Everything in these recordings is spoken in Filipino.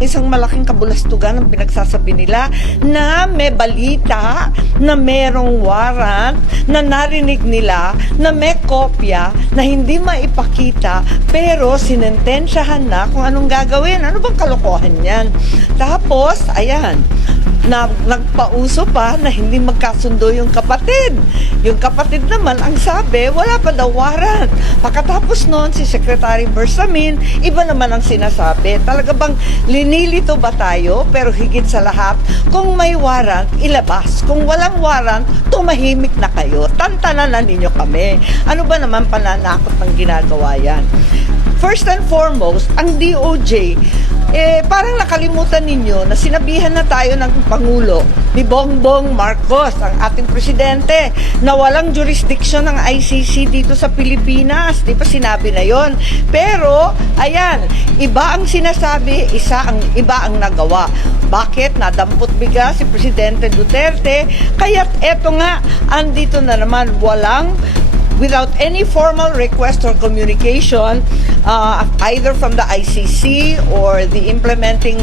Isang malaking kabulastugan ang pinagsasabi nila na may balita, na merong warrant, na narinig nila, na may kopya, na hindi maipakita, pero sinentensyahan na kung anong gagawin. Ano bang kalokohan yan? Tapos, ayan, nagpauso pa na hindi magkasundo yung kapatid. Yung kapatid naman, ang sabi, wala pa daw warrant. Pagkatapos noon, si Secretary Bersamin, iba naman ang sinasabi. Talaga bang linilito ba tayo? Pero higit sa lahat, kung may warrant, ilabas. Kung walang warrant, tumahimik na kayo. Tantanan na ninyo kami. Ano ba naman pananakot ng ginagawa yan? First and foremost, ang DOJ, parang nakalimutan ninyo na sinabihan na tayo ng Pangulo ni Bongbong Marcos, ang ating presidente, na walang jurisdiction ng ICC dito sa Pilipinas. Di ba sinabi na yon? Pero, ayan, iba ang sinasabi, iba ang nagawa. Bakit? Nadampot biga si Presidente Duterte, kaya't eto nga, andito na naman, without any formal request or communication, either from the ICC or the implementing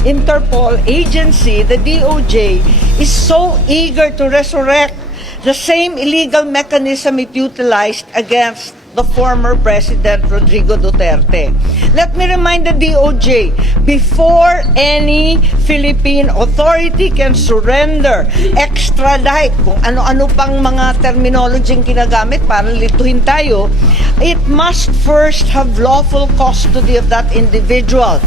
Interpol agency, the DOJ is so eager to resurrect the same illegal mechanism it utilized against the former President Rodrigo Duterte. Let me remind the DOJ, before any Philippine authority can surrender, extradite, kung ano-ano pang mga terminology ginagamit para lituhin tayo, it must first have lawful custody of that individual.